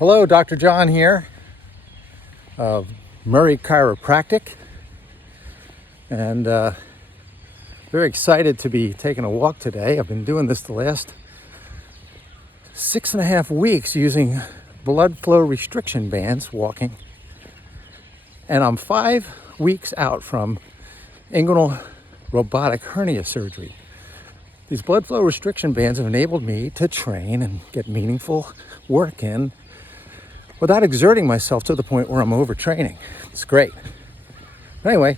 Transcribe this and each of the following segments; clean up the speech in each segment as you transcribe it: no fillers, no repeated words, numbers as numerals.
Hello, Dr. John here of Murray Chiropractic, and very excited to be taking a walk today. I've been doing this the last 6.5 weeks using blood flow restriction bands walking, and I'm 5 weeks out from inguinal robotic hernia surgery. These blood flow restriction bands have enabled me to train and get meaningful work in without exerting myself to the point where I'm overtraining. It's great. But anyway,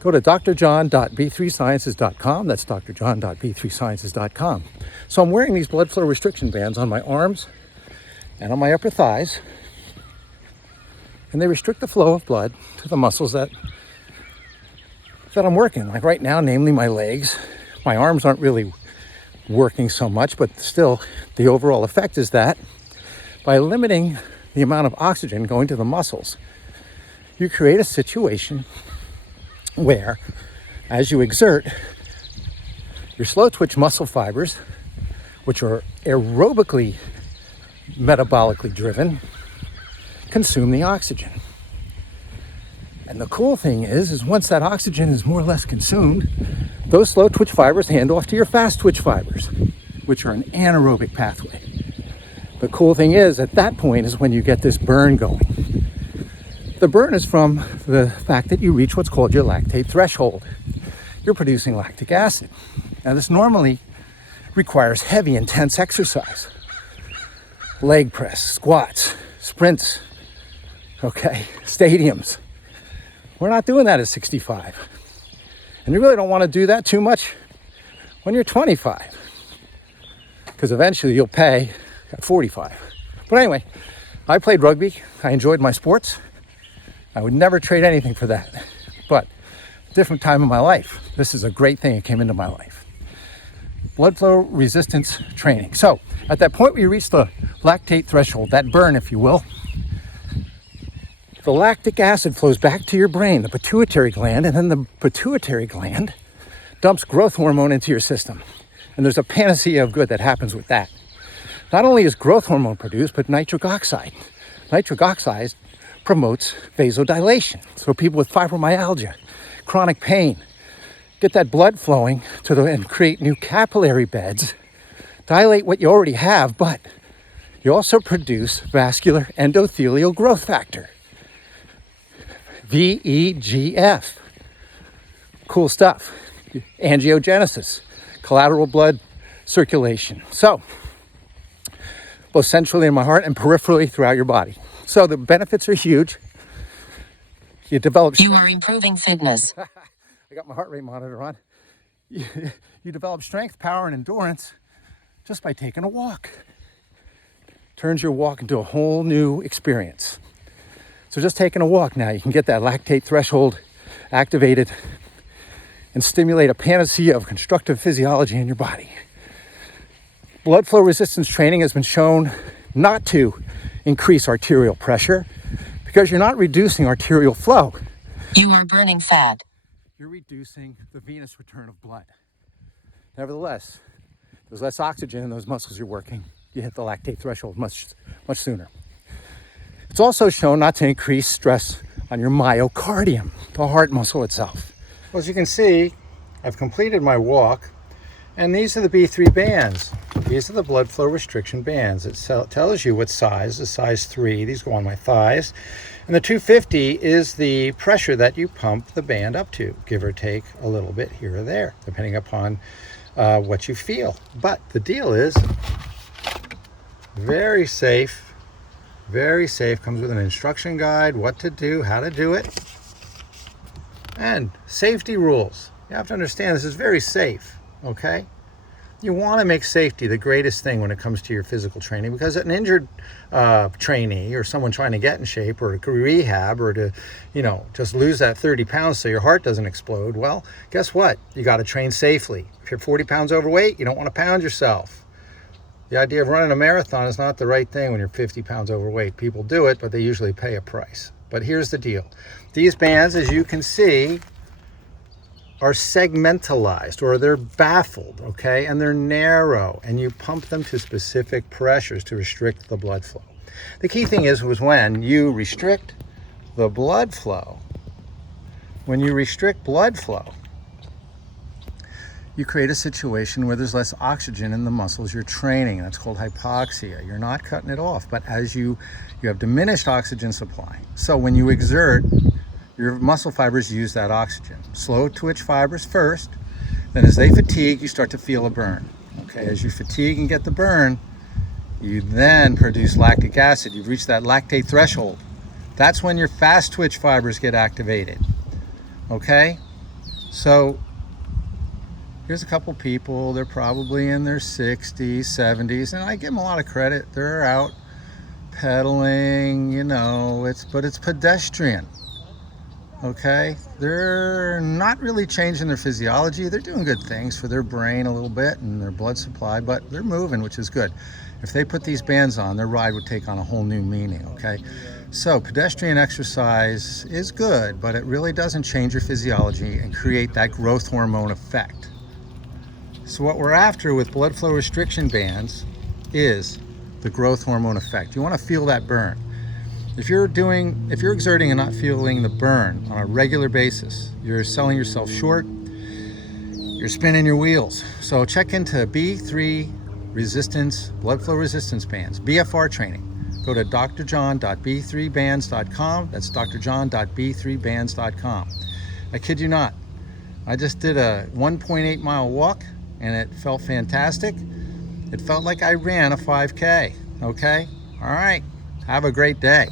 go to drjohn.b3sciences.com. That's drjohn.b3sciences.com. So I'm wearing these blood flow restriction bands on my arms and on my upper thighs, and they restrict the flow of blood to the muscles that I'm working. Like right now, namely my legs. My arms aren't really working so much, but still the overall effect is that by limiting the amount of oxygen going to the muscles, you create a situation where, as you exert, your slow twitch muscle fibers, which are aerobically metabolically driven, consume the oxygen. And the cool thing is once that oxygen is more or less consumed, those slow twitch fibers hand off to your fast twitch fibers, which are an anaerobic pathway. The cool thing is, at that point is when you get this burn going. The burn is from the fact that you reach what's called your lactate threshold. You're producing lactic acid. Now, this normally requires heavy, intense exercise. Leg press, squats, sprints, stadiums. We're not doing that at 65. And you really don't want to do that too much when you're 25, because eventually you'll pay at 45. But anyway, I played rugby. I enjoyed my sports. I would never trade anything for that. But different time in my life, this is a great thing that came into my life. Blood flow resistance training. So at that point where you reach the lactate threshold, that burn, if you will, the lactic acid flows back to your brain, the pituitary gland, and then the pituitary gland dumps growth hormone into your system. And there's a panacea of good that happens with that. Not only is growth hormone produced, but nitric oxide. Nitric oxide promotes vasodilation. So people with fibromyalgia, chronic pain, get that blood flowing and create new capillary beds, dilate what you already have, but you also produce vascular endothelial growth factor. VEGF. Cool stuff. Angiogenesis, collateral blood circulation. So, both centrally in my heart and peripherally throughout your body. So the benefits are huge. You are improving fitness. I got my heart rate monitor on. You develop strength, power, and endurance just by taking a walk. Turns your walk into a whole new experience. So just taking a walk now, you can get that lactate threshold activated and stimulate a panacea of constructive physiology in your body. Blood flow resistance training has been shown not to increase arterial pressure because you're not reducing arterial flow. You are burning fat. You're reducing the venous return of blood. Nevertheless, there's less oxygen in those muscles you're working. You hit the lactate threshold much sooner. It's also shown not to increase stress on your myocardium, the heart muscle itself. Well, as you can see, I've completed my walk, and these are the B3 bands. These are the blood flow restriction bands. It tells you what size, the size 3. These go on my thighs. And the 250 is the pressure that you pump the band up to, give or take a little bit here or there, depending upon what you feel. But the deal is very safe. Very safe, comes with an instruction guide, what to do, how to do it, and safety rules. You have to understand this is very safe, okay? You want to make safety the greatest thing when it comes to your physical training, because an injured trainee or someone trying to get in shape or to rehab or to, just lose that 30 pounds so your heart doesn't explode, well, guess what? You got to train safely. If you're 40 pounds overweight, you don't want to pound yourself. The idea of running a marathon is not the right thing when you're 50 pounds overweight. People do it, but they usually pay a price. But here's the deal. These bands, as you can see, are segmentalized, or they're baffled, okay? And they're narrow, and you pump them to specific pressures to restrict the blood flow. The key thing was when you restrict the blood flow, you create a situation where there's less oxygen in the muscles you're training. That's called hypoxia. You're not cutting it off, but as you have diminished oxygen supply. So when you exert, your muscle fibers use that oxygen. Slow twitch fibers first, then as they fatigue, you start to feel a burn. Okay, as you fatigue and get the burn, you then produce lactic acid. You've reached that lactate threshold. That's when your fast twitch fibers get activated. Okay, so here's a couple people, they're probably in their 60s, 70s, and I give them a lot of credit. They're out pedaling, you know, but it's pedestrian. Okay, they're not really changing their physiology. They're doing good things for their brain a little bit and their blood supply, but they're moving, which is good. If they put these bands on, their ride would take on a whole new meaning. Okay, so pedestrian exercise is good, but it really doesn't change your physiology and create that growth hormone effect. So what we're after with blood flow restriction bands is the growth hormone effect. You want to feel that burn. If you're exerting and not feeling the burn on a regular basis, you're selling yourself short, you're spinning your wheels. So check into B3 resistance, blood flow resistance bands, BFR training. Go to drjohn.b3bands.com. That's drjohn.b3bands.com. I kid you not. I just did a 1.8 mile walk and it felt fantastic. It felt like I ran a 5K. Okay? All right. Have a great day.